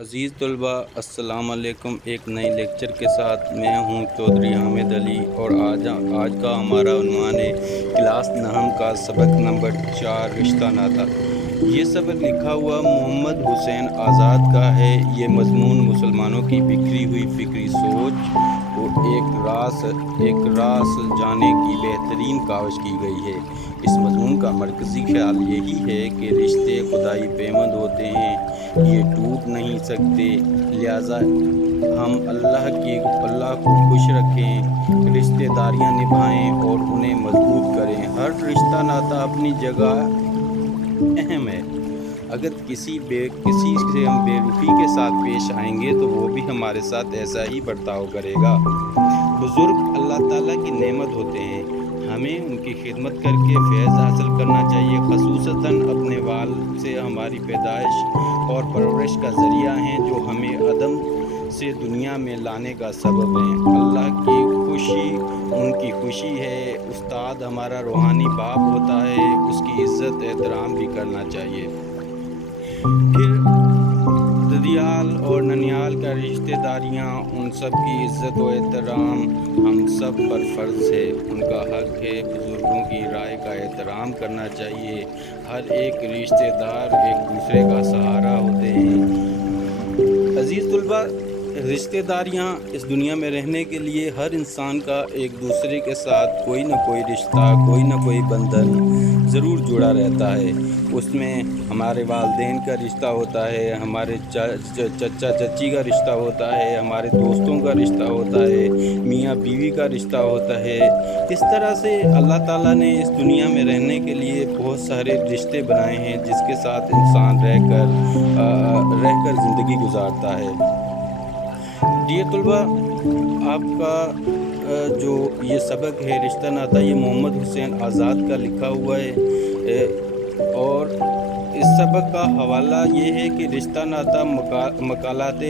عزیز طلباء السلام علیکم۔ ایک نئے لیکچر کے ساتھ میں ہوں چودھری حامد علی اور آج کا ہمارا عنوان ہے کلاس نہم کا سبق نمبر 4 رشتہ ناتا۔ یہ سبق لکھا ہوا محمد حسین آزاد کا ہے۔ یہ مضمون مسلمانوں کی بکھری ہوئی فکری سوچ اور ایک راہ سلجھانے کی بہترین کاوش کی گئی ہے۔ اس مضمون کا مرکزی خیال یہی ہے کہ رشتے خدائی پیوند ہوتے ہیں، یہ ٹوٹ نہیں سکتے، لہٰذا ہم اللہ کو خوش رکھیں، رشتہ داریاں نبھائیں اور انہیں مضبوط کریں۔ ہر رشتہ ناتا اپنی جگہ اہم ہے۔ اگر کسی سے ہم بے رخی کے ساتھ پیش آئیں گے تو وہ بھی ہمارے ساتھ ایسا ہی برتاؤ کرے گا۔ بزرگ اللہ تعالیٰ کی نعمت ہوتے ہیں، ہمیں ان کی خدمت کر کے فیض حاصل کرنا چاہیے۔ خصوصاً اپنے والد سے ہماری پیدائش اور پرورش کا ذریعہ ہیں، جو ہمیں عدم سے دنیا میں لانے کا سبب ہیں۔ اللہ کی خوشی ان کی خوشی ہے۔ استاد ہمارا روحانی باپ ہوتا ہے، اس کی عزت احترام بھی کرنا چاہیے۔ پھر ددیال اور ننیال کا رشتہ داریاں، ان سب کی عزت و احترام ہم سب پر فرض ہے۔ ان کا حق ہے، بزرگوں کی رائے کا احترام کرنا چاہیے۔ ہر ایک رشتہ دار ایک دوسرے کا سہارا ہوتے ہیں۔ عزیز طلباء، رشتہ داریاں اس دنیا میں رہنے کے لیے ہر انسان کا ایک دوسرے کے ساتھ کوئی نہ کوئی رشتہ، کوئی نہ کوئی بندھن ضرور جڑا رہتا ہے۔ اس میں ہمارے والدین کا رشتہ ہوتا ہے، ہمارے چچا چچی کا رشتہ ہوتا ہے، ہمارے دوستوں کا رشتہ ہوتا ہے، میاں بیوی کا رشتہ ہوتا ہے۔ اس طرح سے اللہ تعالیٰ نے اس دنیا میں رہنے کے لیے بہت سارے رشتے بنائے ہیں، جس کے ساتھ انسان رہ کر زندگی گزارتا ہے۔ ڈیئر طلباء، آپ کا جو یہ سبق ہے رشتہ ناتا، یہ محمد حسین آزاد کا لکھا ہوا ہے، اور اس سبق کا حوالہ یہ ہے کہ رشتہ ناتا مقالات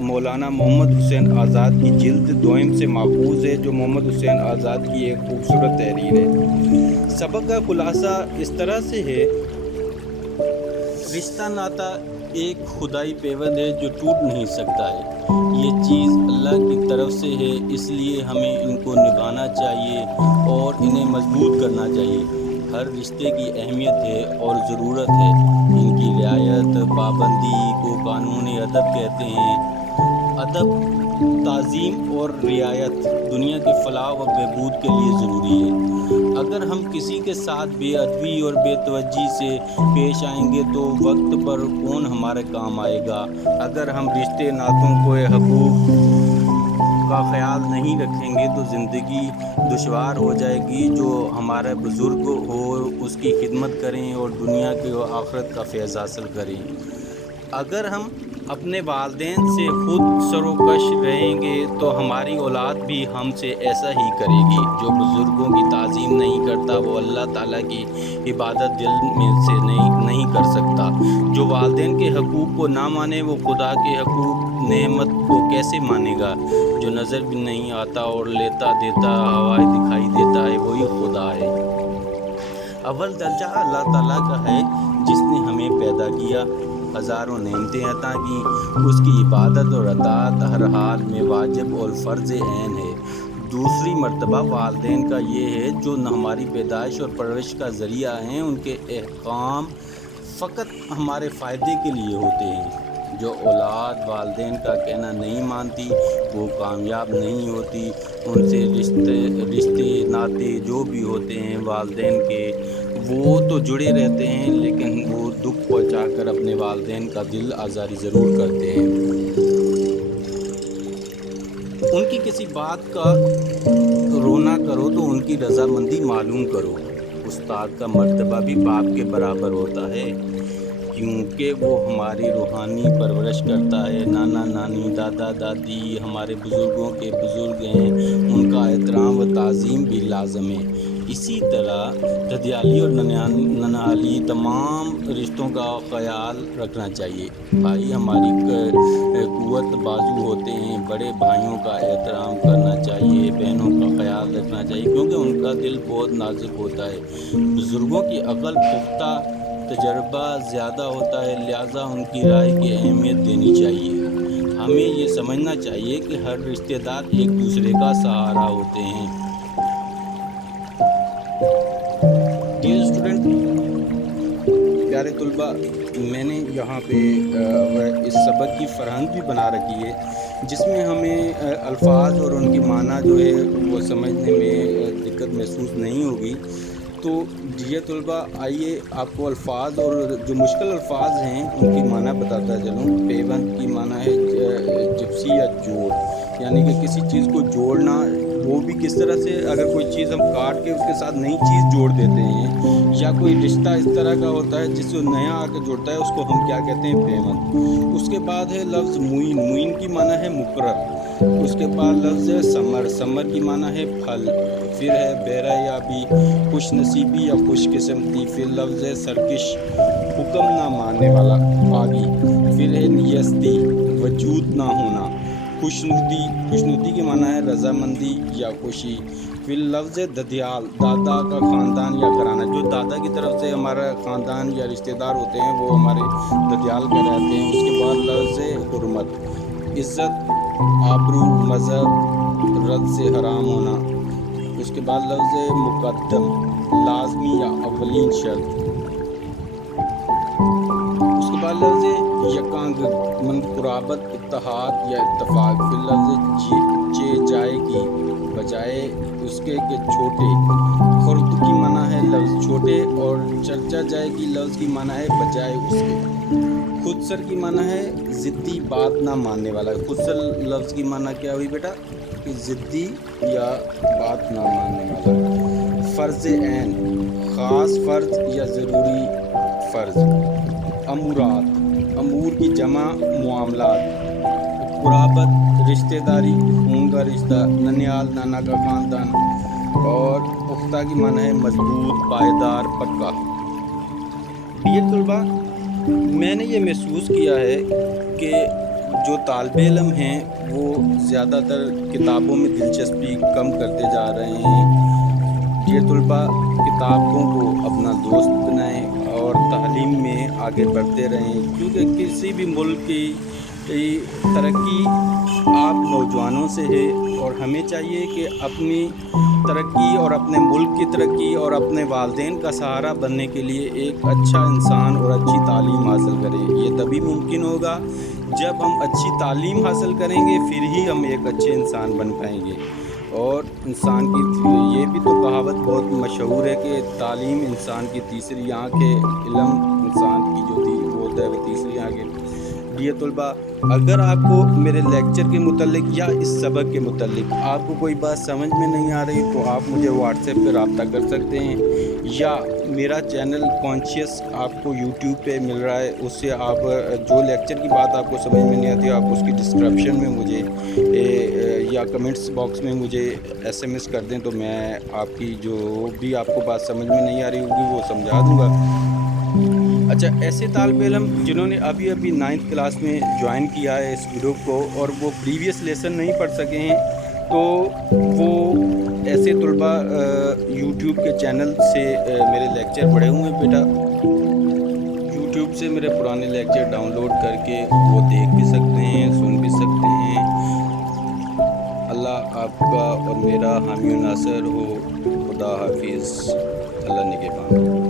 مولانا محمد حسین آزاد کی جلد 2 سے ماخوذ ہے، جو محمد حسین آزاد کی ایک خوبصورت تحریر ہے۔ سبق کا خلاصہ اس طرح سے ہے: رشتہ ناتا ایک خدائی پیوند ہے جو ٹوٹ نہیں سکتا ہے۔ یہ چیز اللہ کی طرف سے ہے، اس لیے ہمیں ان کو نبھانا چاہیے اور انہیں مضبوط کرنا چاہیے۔ ہر رشتے کی اہمیت ہے اور ضرورت ہے۔ ان کی رعایت پابندی کو قانون ادب کہتے ہیں۔ ادب، تعظیم اور رعایت دنیا کی فلاح و بہبود کے لیے ضروری ہے۔ اگر ہم کسی کے ساتھ بے ادبی اور بے توجہی سے پیش آئیں گے تو وقت پر کون ہمارے کام آئے گا؟ اگر ہم رشتے ناتوں کو حقوق کا خیال نہیں رکھیں گے تو زندگی دشوار ہو جائے گی۔ جو ہمارا بزرگ ہو اس کی خدمت کریں اور دنیا کے و آخرت کا فیض حاصل کریں۔ اگر ہم اپنے والدین سے خود سروکش رہیں گے تو ہماری اولاد بھی ہم سے ایسا ہی کرے گی۔ جو بزرگوں کی تعظیم نہیں کرتا وہ اللہ تعالیٰ کی عبادت دل میں سے نہیں کر سکتا۔ جو والدین کے حقوق کو نہ مانے وہ خدا کے حقوق نعمت کو کیسے مانے گا؟ جو نظر بھی نہیں آتا اور لیتا دیتا ہوائے دکھائی دیتا ہے وہی خدا ہے۔ اول درجہ اللہ تعالیٰ کا ہے جس نے ہمیں پیدا کیا، ہزاروں نعمتیں عطا کیں۔ اس کی عبادت اور اطاعت ہر حال میں واجب اور فرض عین ہے۔ دوسری مرتبہ والدین کا یہ ہے جو ہماری پیدائش اور پرورش کا ذریعہ ہیں۔ ان کے احکام فقط ہمارے فائدے کے لیے ہوتے ہیں۔ جو اولاد والدین کا کہنا نہیں مانتی وہ کامیاب نہیں ہوتی۔ ان سے رشتے ناتے جو بھی ہوتے ہیں والدین کے، وہ تو جڑے رہتے ہیں، لیکن وہ دکھ پہنچا کر اپنے والدین کا دل آزاری ضرور کرتے ہیں۔ ان کی کسی بات کا رونا کرو تو ان کی رضامندی معلوم کرو۔ استاد کا مرتبہ بھی باپ کے برابر ہوتا ہے، کیونکہ وہ ہماری روحانی پرورش کرتا ہے۔ نانا نانی، دادا دادی ہمارے بزرگوں کے بزرگ ہیں، ان کا احترام و تعظیم بھی لازم ہے۔ اسی طرح ددیالی اور ننیالی تمام رشتوں کا خیال رکھنا چاہیے۔ بھائی ہماری قوت بازو ہوتے ہیں، بڑے بھائیوں کا احترام کرنا چاہیے، بہنوں کا خیال رکھنا چاہیے، کیونکہ ان کا دل بہت نازک ہوتا ہے۔ بزرگوں کی عقل پختہ تجربہ زیادہ ہوتا ہے، لہٰذا ان کی رائے کی اہمیت دینی چاہیے۔ ہمیں یہ سمجھنا چاہیے کہ ہر رشتہ دار ایک دوسرے کا سہارا ہوتے ہیں۔ ڈیئر اسٹوڈنٹ، پیارے طلباء، میں نے یہاں پہ اس سبق کی فرہنگ بھی بنا رکھی ہے، جس میں ہمیں الفاظ اور ان کی معنی جو ہے وہ سمجھنے میں دقت محسوس نہیں ہوگی۔ تو ڈیئر طلباء، آئیے آپ کو الفاظ اور جو مشکل الفاظ ہیں ان کی معنی بتاتا چلوں۔ پیوند کی معنی ہے جپسی یا جوڑ، یعنی کہ کسی چیز کو جوڑنا، وہ بھی کس طرح سے، اگر کوئی چیز ہم کاٹ کے اس کے ساتھ نئی چیز جوڑ دیتے ہیں، یا کوئی رشتہ اس طرح کا ہوتا ہے جس سے نیا آ کے جڑتا ہے، اس کو ہم کیا کہتے ہیں؟ پیوند۔ اس کے بعد ہے لفظ معین، معین کی معنی ہے مقرر۔ اس کے بعد لفظ ہے ثمر، ثمر کی معنی ہے پھل۔ پھر ہے بہرہ یابی، خوش نصیبی یا خوش قسمتی۔ پھر لفظ ہے سرکش، حکم نہ ماننے والا، باغی۔ پھر ہے نیستی، وجود نہ ہونا۔ خوشنودی، خوشنودی کی معنی ہے رضامندی یا خوشی۔ پھر لفظ ہے ددیال، دادا کا خاندان یا گھرانہ، جو دادا کی طرف سے ہمارا خاندان یا رشتہ دار ہوتے ہیں وہ ہمارے ددیال کہلاتے ہیں۔ اس کے بعد لفظ ہے حرمت، عزت، آبرو، مذہب، رد سے حرام ہونا۔ اس کے بعد لفظ ہے مقدم، لازمی یا اولین شرط۔ اس کے بعد لفظ ہے یکانگ، من قرابت، اتحاد یا اتفاق۔ پھر لفظ چے جائے گی، بجائے اس کے کہ چھوٹے۔ خرد کی معنی ہے لفظ چھوٹے، اور چرچا جائے گی لفظ کی معنی ہے بجائے اس کے۔ خود سر کی معنی ہے ضدی، بات نہ ماننے والا۔ خود سر لفظ کی معنی کیا ہوئی بیٹا؟ کہ ضدی یا بات نہ ماننے والا۔ فرض عین، خاص فرض یا ضروری فرض۔ امورات، امور کی جمع معاملات۔ قرابت، رشتہ داری، خون کا رشتہ۔ ننیال، نانا کا خاندان۔ اور پختہ کی معنی ہے مضبوط، پائیدار، پکا۔ ڈیئر طلباء، میں نے یہ محسوس کیا ہے کہ جو طالب علم ہیں وہ زیادہ تر کتابوں میں دلچسپی کم کرتے جا رہے ہیں۔ ڈیئر طلباء، کتابوں کو اپنا دوست بنائیں اور تعلیم میں آگے بڑھتے رہیں، کیونکہ کسی بھی ملک کی ترقی آپ نوجوانوں سے ہے، اور ہمیں چاہیے کہ اپنی ترقی اور اپنے ملک کی ترقی اور اپنے والدین کا سہارا بننے کے لیے ایک اچھا انسان اور اچھی تعلیم حاصل کریں۔ یہ تبھی ممکن ہوگا جب ہم اچھی تعلیم حاصل کریں گے، پھر ہی ہم ایک اچھے انسان بن پائیں گے۔ اور انسان کی یہ بھی تو کہاوت بہت مشہور ہے کہ تعلیم انسان کی تیسری آنکھ ہے، علم انسان کی جو وہ ہوتا ہے وہ تیسری آنکھ ہے۔ ڈیئر طلباء، اگر آپ کو میرے لیکچر کے متعلق یا اس سبق کے متعلق آپ کو کوئی بات سمجھ میں نہیں آ رہی تو آپ مجھے واٹس ایپ پہ رابطہ کر سکتے ہیں، یا میرا چینل کانشیس آپ کو یوٹیوب پہ مل رہا ہے، اس سے آپ جو لیکچر کی بات آپ کو سمجھ میں نہیں آتی آپ اس کی ڈسکرپشن میں مجھے یا کمنٹس باکس میں مجھے SMS کر دیں، تو میں آپ کی جو بھی آپ کو بات سمجھ میں نہیں آ رہی ہوگی وہ سمجھا دوں گا۔ اچھا، ایسے طالب علم جنہوں نے ابھی 9th کلاس میں جوائن کیا ہے اس گروپ کو اور وہ پریویس لیسن نہیں پڑھ سکے ہیں، تو وہ ایسے طلباء یوٹیوب کے چینل سے میرے لیکچر پڑھے ہوئے ہیں بیٹا، یوٹیوب سے میرے پرانے لیکچر ڈاؤن لوڈ کر کے وہ دیکھ بھی سکتے ہیں، سن بھی سکتے ہیں۔ اللہ آپ کا اور میرا حامی و ناصر ہو۔ خدا حافظ، اللہ نگہبان۔